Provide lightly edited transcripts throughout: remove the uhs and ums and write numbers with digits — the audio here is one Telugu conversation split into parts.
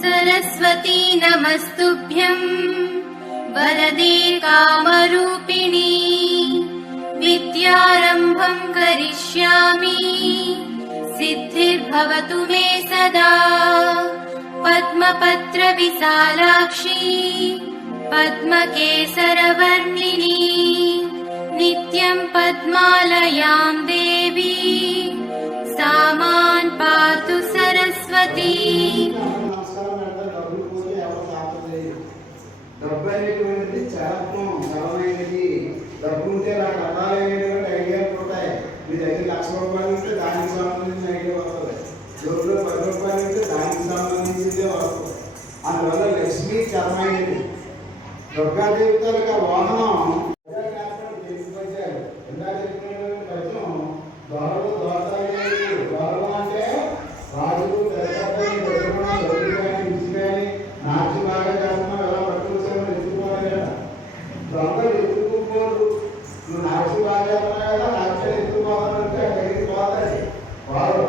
सरस्वती नमस्तुभ्यं वरदे कामरूपिणी विद्यारम्भं करिष्यामि सिद्धिर्भवतु मे सदा। पद्मपत्र विशालाक्षी पद्मकेसरवर्णिनी नित्यं पद्मालयां देवी सा मां पातु सरस्वती। డబ్బు అనేటువంటిది బలమైనది. డబ్బు ఉంటే నాకు రకాలైనటువంటి ఐడియాలు ఉంటాయి. మీ దగ్గర ₹1,00,000 ఉంటే దానికి సంబంధించిన ఐడియా వస్తుంది. జోబులో ₹10 ఉంటే దానికి సంబంధించిందే వస్తుంది. అందువల్ల లక్ష్మీ చరమైనది. దుర్గాదేవి తాలూకా వాహనం అంటే రాజులు నాట్యం బాగా చేస్తున్నావు, ఎలా పట్టుకొచ్చావు ఎత్తుకోవాలి కదా. దొంగలు ఎత్తుకోరు. నువ్వు నాట్యం బాగా చేస్తున్నావు కదా, నాట్యాలు ఎత్తుకోవాలంటే అక్కడికి పోతాయి. వారు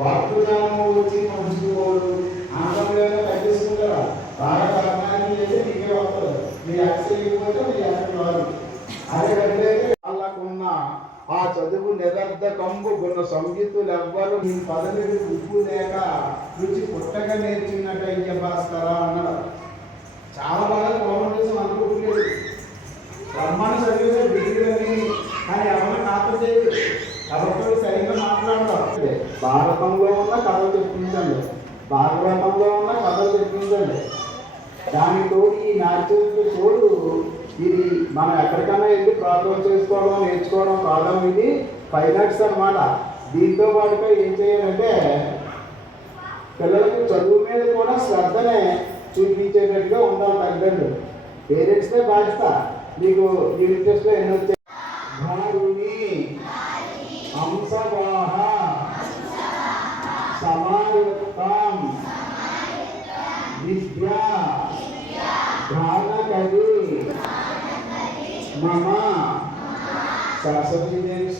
వార్తజాము వచ్చి పంచుకోరు, ఆనందంలో తగ్గిస్తుంటారా. బాగా కారణాన్ని చేసి నీకే వస్తుంది. మీ యాక్సిల్ ఇవ్వకపోతే మీ యాక్సిల్ రాదు. అదే కట్లయితే వాళ్ళకున్న ఆ చదువు నిరర్ధకంబు గున్న సంగీతులు ఎవ్వరు నీ పదవికి ఉప్పు లేక రుచి పుట్టగా నేర్చుకున్నట్టు భాస్కరా అన్నారు. చాలా బాగా కోమేశం అనుకుంటులేదు. బ్రహ్మాండ చదివేసే డిగ్రీలని కానీ ఎవరు నాతో చేయదు. ఎవరితో సరిగ్గా మాట్లాడతారు. భారతంలో ఉన్న కథలు చెప్పించండి, భాగవతంలో ఉన్న కథలు చెప్పించండి. దానితో ఈ నాట్యంతో తోడు ఇది మనం ఎక్కడికైనా వెళ్ళి ప్రార్థన చేసుకోవడం నేర్చుకోవడం కావడం ఇది ఫైన్ ఆర్ట్స్ అనమాట. దీంతో పాటుగా ఏం చేయాలంటే పిల్లలకి చదువు మీద కూడా శ్రద్ధనే చూపించేటట్టుగా ఉండాలి. తగ్గట్టు పేరెంట్స్నే బాధ్యత. మీకు ఈ ఇంట్రెస్ట్లో ఎన్ని వచ్చాయి? భారుని హంసవాహ సమాయుక్తం విద్యా జ్ఞానకరి మమ సరస్వతీదేవి